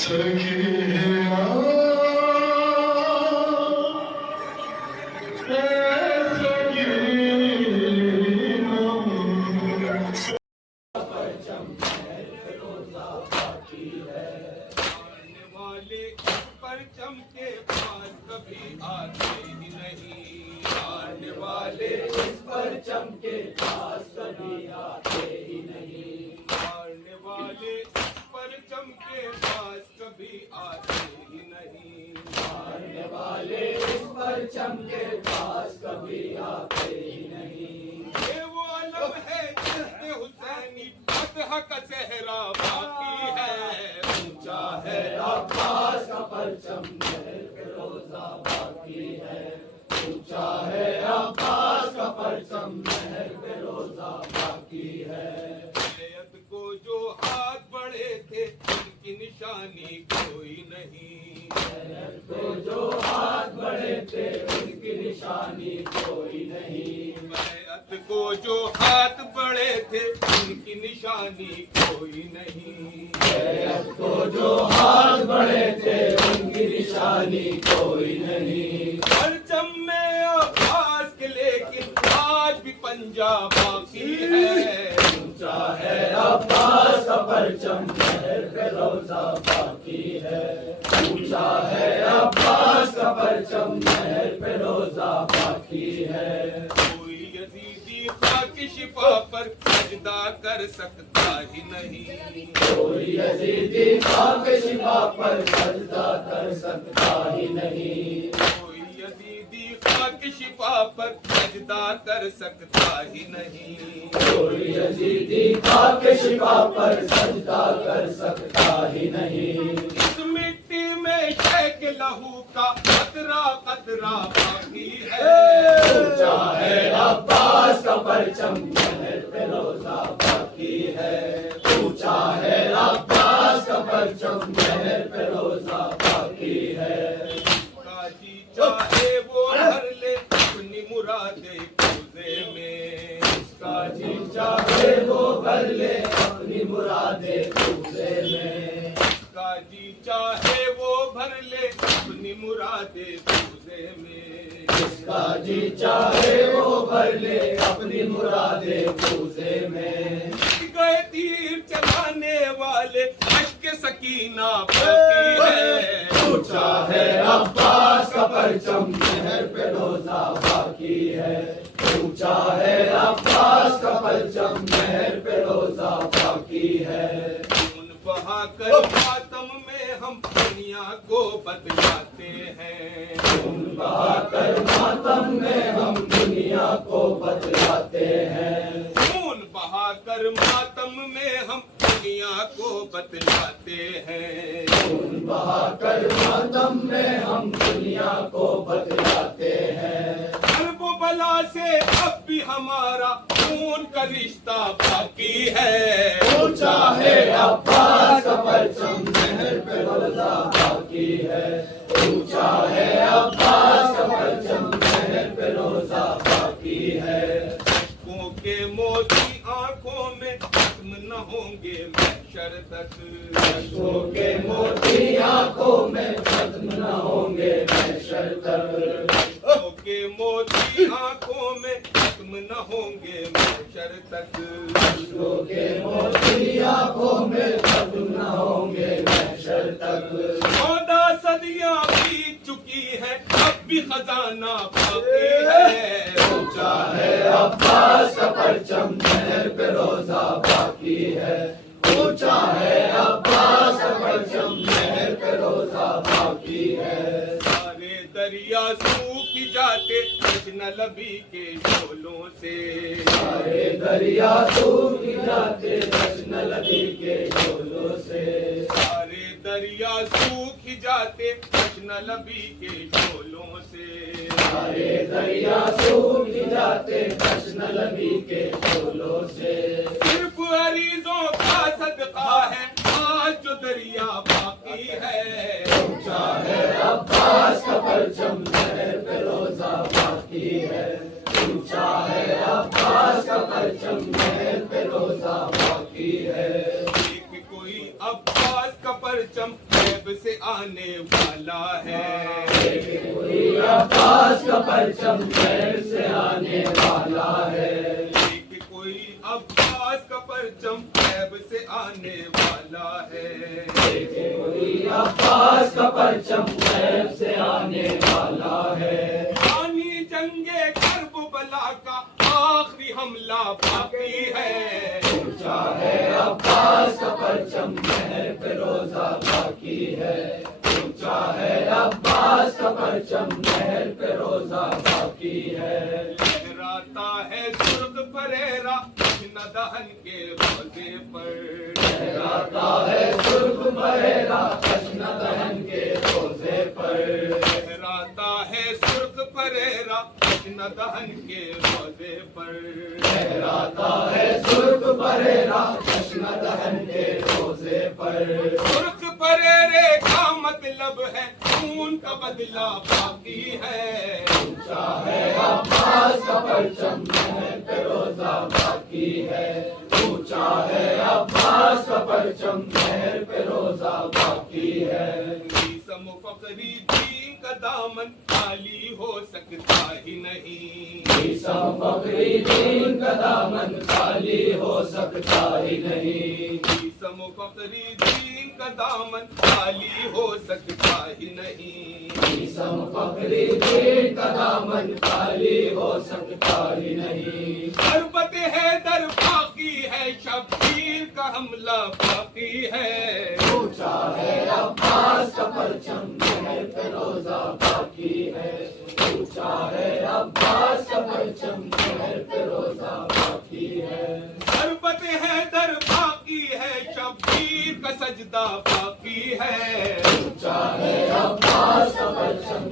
پرچم کے پاس کبھی آتے ہی نہیں، آنے والے اس پرچم کے پاس کبھی آتے ہی نہیں، آنے والے اس پرچم کے پاس کبھی آتے ہی نہیں، آنے والے اس پرچم کے پاس کبھی آتے ہی نہیں۔ یہ وہ علم ہے جس پہ حسینی فتح کا صحرا باقی ہے، اونچا ہے عباس کا پرچم مہر پہ روزہ باقی ہے، اونچا ہے عباس کا پرچم مہر پہ روزہ باقی ہے۔ بیعت کو جو ہاتھ بڑھے تھے ان کی نشانی کوئی نہیں، بیعت کو جو ہاتھ بڑھے تھے ان کی نشانی کوئی نہیں، بیعت کو جو ہاتھ بڑھے تھے ان کی نشانی کوئی نہیں، بیعت کو جو ہاتھ بڑھے تھے ان کی نشانی کوئی نہیں۔ پرچم میں عباس کے لیکن آج بھی پنجہ باقی ہے، اونچا ہے عباس کا پرچم مہر پہ روزہ باقی ہے، اونچا ہے عباس کا پرچم مہر پہ روزہ باقی ہے۔ کوئی یزیدی خاک شفا پر سجدہ کر سکتا ہی نہیں، کوئی یزیدی خاک شفا پر سجدہ کر سکتا ہی نہیں، کوئی یزیدی خاک شفا پر سجدہ کر سکتا ہی نہیں، کوئی یزیدی خاک شفا پر سجدہ کر سکتا ہی نہیں۔ اس مٹی میں شیخ لہو کا قطرہ قطرہ باقی ہے، اونچا ہے عباس کا پرچم مہر پہ روزہ باقی ہے، اونچا ہے عباس کا پرچم مہر پہ روزہ باقی ہے۔ کا جی چاہے وہ بھر لے اپنی مرادیں کوزے میں، اس کا جی چاہے وہ بھر لے اپنی مرادیں کوزے میں، اس کا جی چاہے وہ بھر لے اپنی مرادیں کوزے میں، اس کا جی چاہے وہ بھر لے اپنی مرادیں کوزے میں۔ گئے تیر چلانے والے اشک سکینہ باقی ہے، اونچا ہے عباس کا پرچم مہر پہ روزہ باقی ہے، اونچا ہے عباس کا پرچم مہر پہ روزہ باقی ہے۔ خون بہا کر ماتم میں ہم دنیا کو بدلاتے ہیں، خون بہا کر ماتم میں ہم دنیا کو بدلاتے ہیں، خون بہا کر ماتم میں ہم دنیا کو بتلاتے ہیں، خون بہا کر ماتم میں ہم دنیا کو بتلاتے ہیں۔ حرب و بلا سے اب بھی ہمارا خون کا رشتہ باقی ہے، اونچا ہے عباس کا پرچم مہر پہ روزہ باقی ہے، اونچا ہے عباس کا پرچم مہر پہ روزہ باقی ہے۔ اشکوں کے موتی آنکھوں میں ختم نہ ہوں گے محشر تک، اشکوں کے موتی آنکھوں میں ختم نہ ہوں گے محشر تک، اشکوں کے موتی آنکھوں میں ختم نہ ہوں گے محشر تک، اشکوں کے موتی آنکھوں میں ختم نہ ہوں گے محشر تک۔ 14 صدیاں بیت چکی ہے اب بھی خزانہ باقی ہے، اونچا ہے عباس کا پرچم مہر پہ روزہ باقی ہے، اونچا ہے عباس کا پرچم مہر پہ روزہ باقی ہے۔ سارے دریا سوکھ جاتے جشن لبی کے شعلوں سے، سارے دریا سوکھ جاتے جشن لبی کے شعلوں سے، سارے دریا سوکھ جاتے جشن لبی کے شعلوں سے، سارے دریا سوکھ جاتے جشن لبی کے شعلوں سے۔ صرف عریضوں کا صدقہ ہے آج جو دریا باقی ہے، اونچا ہے عباس کا پرچم مہر پہ روزہ باقی ہے، اونچا ہے عباس کا پرچم مہر پہ روزہ باقی ہے۔ ایک کوئی عباس کا پرچم غیب سے آنے والا ہے، کوئی عباس کا پرچم غیب سے آنے والا ہے، ایک کوئی عباس کا پرچم غیب سے آنے والا ہے، کوئی عباس کا پرچم غیب سے آنے والا ہے، پانی جنگ کربلا کا آخری حملہ باقی ہے، اونچا ہے عباس کا پرچم مہر پہ روزہ باقی ہے، اونچا ہے عباس کا پرچم مہر پہ روزہ باقی ہے، لہراتا ہے سرخ پریرا نہ دہن کے روزے پر، لہراتا ہے سرخ پریرا جشن دہن کے روزے پر، لہراتا ہے سرخ پریرا نہ دہن کے روزے پر، لہراتا ہے سرخ پریرا جشن دہن کے روزے پر، سرخ پریرے کا مطلب ہے خون کا بدلہ باقی ہے، اونچا ہے عباس کا پرچم مہر پہ روزہ باقی ہے، اونچا ہے عباس کا پرچم مہر پہ روزہ باقی ہے، عیسم فخری دین کا دامن خالی ہو سکتا ہی نہیں، عیسیٰ فخری دین کا دامن خالی ہو سکتا ہی نہیں، عیسم فخری دین کا دامن خالی ہو سکتا ہی نہیں، عیسیٰ فخری دین کا دامن خالی ہو سکتا ہی نہیں، ضربت حیدر باقی ہے، شبیر کا حملہ باقی ہے، اونچا ہے عباس کا پرچم مہر پہ روزہ باقی ہے، اونچا ہے عباس کا پرچم مہر پہ روزہ باقی ہے، ضربت حیدر باقی ہے، شبیر کا سجدہ باقی ہے، اونچا ہے عباس کا پرچم